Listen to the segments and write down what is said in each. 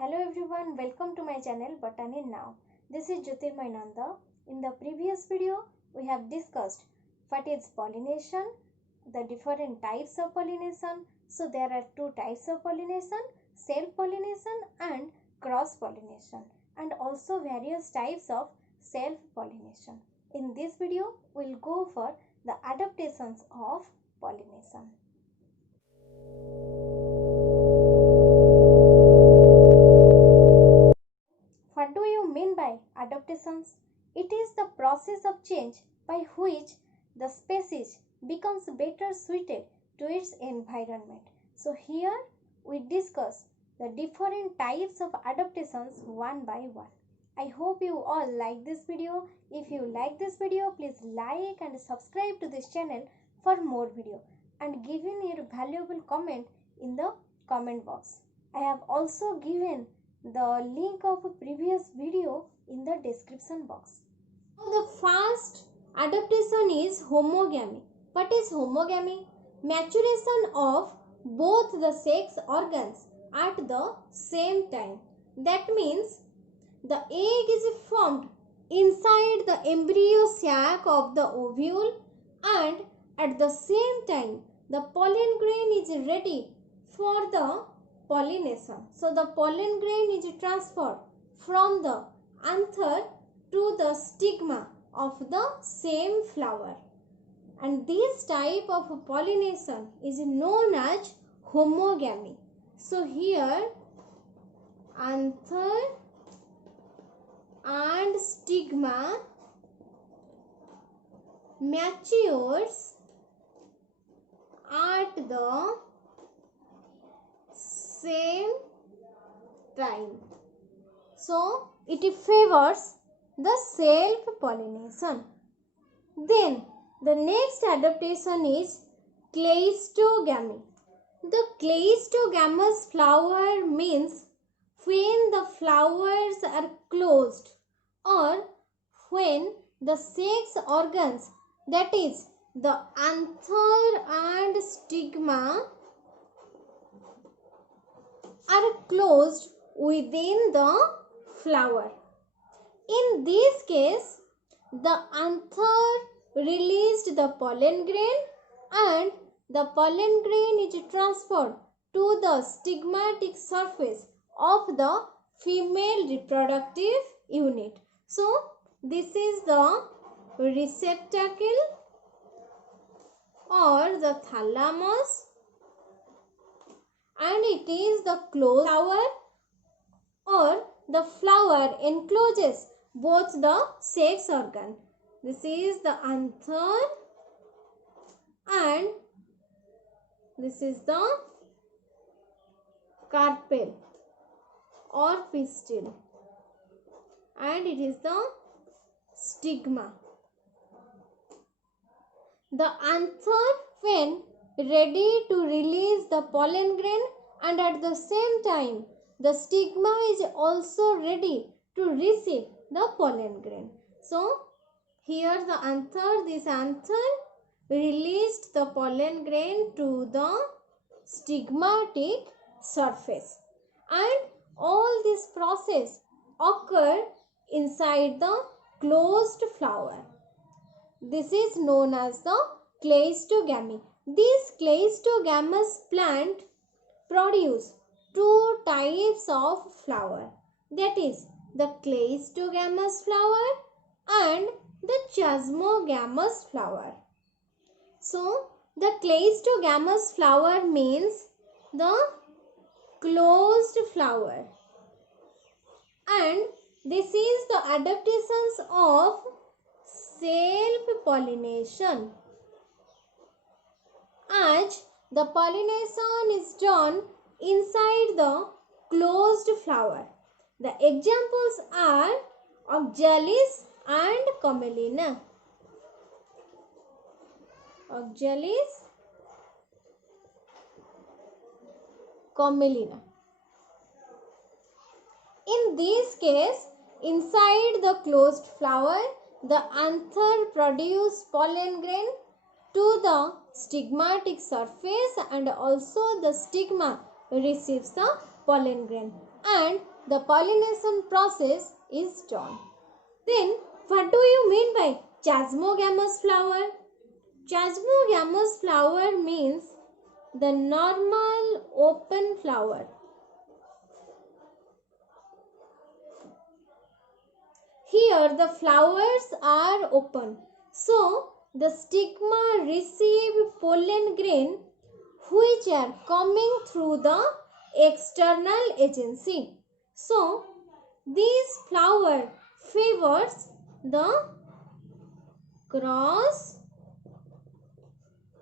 Hello everyone, welcome to my channel Botany Now. This is Jyotirmay Nanda. In the previous video, we have discussed what is pollination, the different types of pollination. So there are two types of pollination, self-pollination and cross-pollination, and also various types of self-pollination. In this video, we will go for the adaptations of pollination. What do you mean by adaptations? It is the process of change by which the species becomes better suited to its environment. So here we discuss the different types of adaptations one by one. I hope you all like this video. If you like this video, please like and subscribe to this channel for more video and give in your valuable comment in the comment box. I have also given the link of a previous video in the description box. Now the first adaptation is homogamy. What is homogamy? Maturation of both the sex organs at the same time. That means the egg is formed inside the embryo sac of the ovule, and at the same time the pollen grain is ready for the pollination. So the pollen grain is transferred from the anther to the stigma of the same flower, and this type of pollination is known as homogamy. So here anther and stigma matures at the same time. So it favors the self-pollination. Then the next adaptation is kleistogamy. The cleistogamous flower means when the flowers are closed, or when the sex organs, that is the anther and stigma, are closed within the flower. In this case, the anther released the pollen grain, and the pollen grain is transferred to the stigmatic surface of the female reproductive unit. So this is the receptacle or the thalamus, and it is the closed flower, or the flower encloses both the sex organ. This is the anther and this is the carpel or pistil, and it is the stigma. The anther, when ready to release the pollen grain, and at the same time the stigma is also ready to receive the pollen grain. So here the anther, this anther released the pollen grain to the stigmatic surface, and all this process occur inside the closed flower. This is known as the kleistogamy. This kleistogamous plant produce two types of flower, that is the kleistogamous flower and the chasmogamous flower. So the kleistogamous flower means the closed flower, and this is the adaptations of self-pollination, as the pollination is done inside the closed flower. The examples are Oxalis and Commelina. Oxalis, Commelina. In this case, inside the closed flower, the anther produces pollen grain to the stigmatic surface, and also the stigma receives the pollen grain and the pollination process is done. Then what do you mean by chasmogamous flower? Chasmogamous flower means the normal open flower. Here the flowers are open. So the stigma receive pollen grain which are coming through the external agency. So this flower favors the cross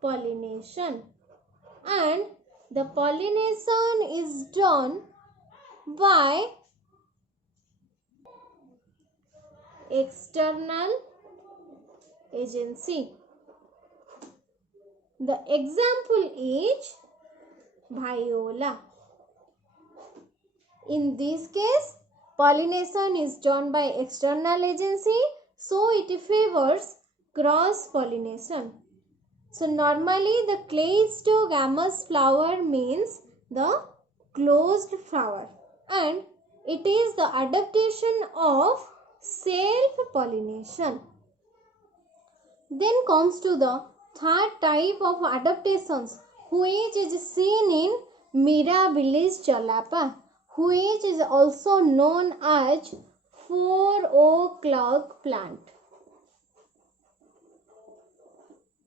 pollination and the pollination is done by external agency. The example is viola. In this case, pollination is done by external agency, so it favors cross pollination. So normally the cleistogamous flower means the closed flower and it is the adaptation of self-pollination. Then comes to the third type of adaptations which is seen in Mirabilis jalapa, which is also known as 4-o'clock plant.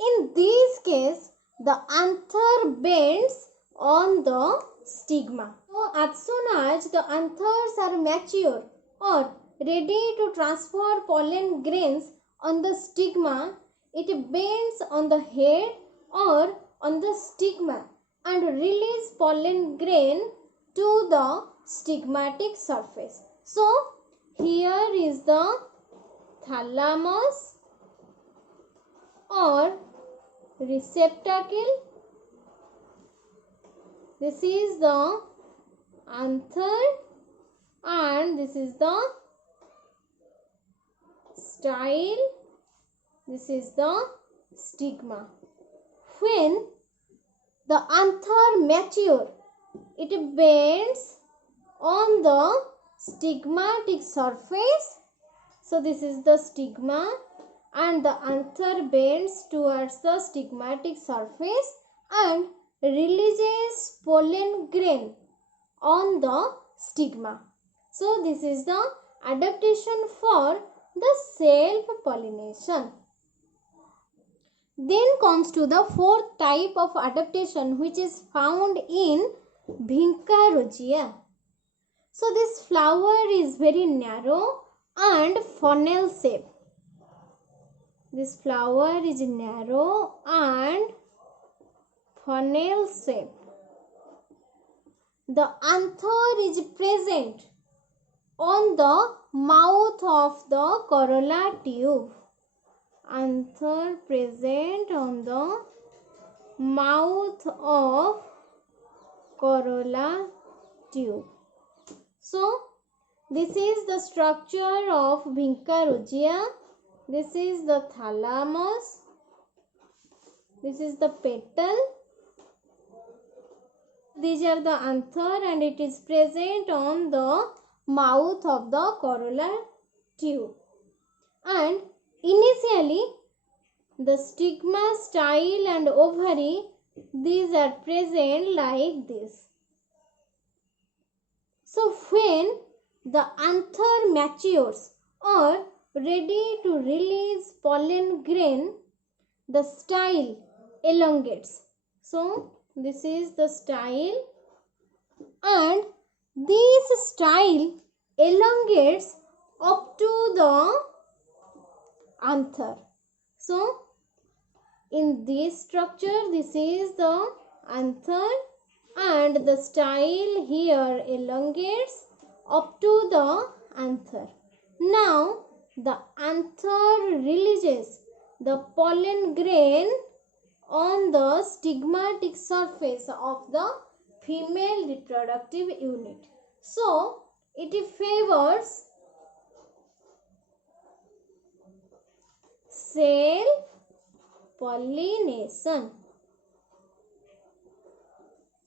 In this case, the anther bends on the stigma. So, as soon as the anthers are mature or ready to transfer pollen grains on the stigma, it bends on the head or on the stigma and release pollen grain to the stigmatic surface. So, here is the thalamus or receptacle. This is the anther and this is the style. This is the stigma. When the anther mature, it bends on the stigmatic surface. So this is the stigma and the anther bends towards the stigmatic surface and releases pollen grain on the stigma. So this is the adaptation for the self-pollination. Then comes to the fourth type of adaptation which is found in Vinca rosea. So this flower is very narrow and funnel shape. This flower is narrow and funnel shape. The anther is present on the mouth of the corolla tube. Anther present on the mouth of corolla tube. So, this is the structure of Vinca rosea. This is the thalamus. This is the petal. These are the anther and it is present on the mouth of the corolla tube. And initially, the stigma, style and ovary, these are present like this. So, when the anther matures or ready to release pollen grain, the style elongates. So, this is the style and this style elongates up to the anther. So, in this structure, this is the anther and the style here elongates up to the anther. Now, the anther releases the pollen grain on the stigmatic surface of the female reproductive unit. So, it favors self-pollination.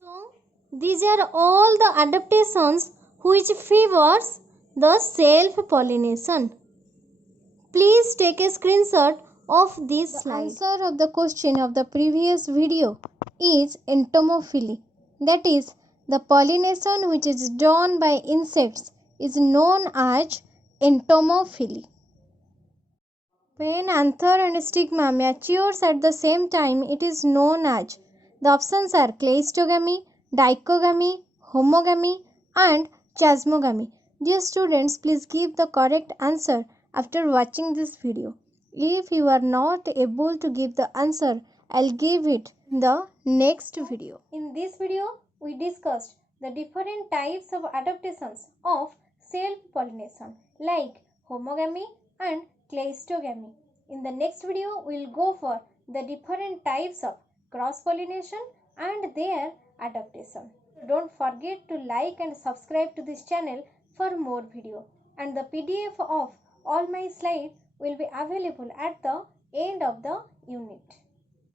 So, These are all the adaptations which favors the self-pollination. Please take a screenshot of this slide. The answer of the question of the previous video is entomophily. That is, the pollination which is done by insects is known as entomophily. When anther and stigma matures at the same time, it is known as. The options are cleistogamy, dichogamy, homogamy, and chasmogamy. Dear students, please give the correct answer after watching this video. If you are not able to give the answer, I'll give it in the next video. In this video, we discussed the different types of adaptations of self-pollination like homogamy and cleistogamy. In the next video, we will go for the different types of cross-pollination and their adaptation. Don't forget to like and subscribe to this channel for more video. And the PDF of all my slides will be available at the end of the unit.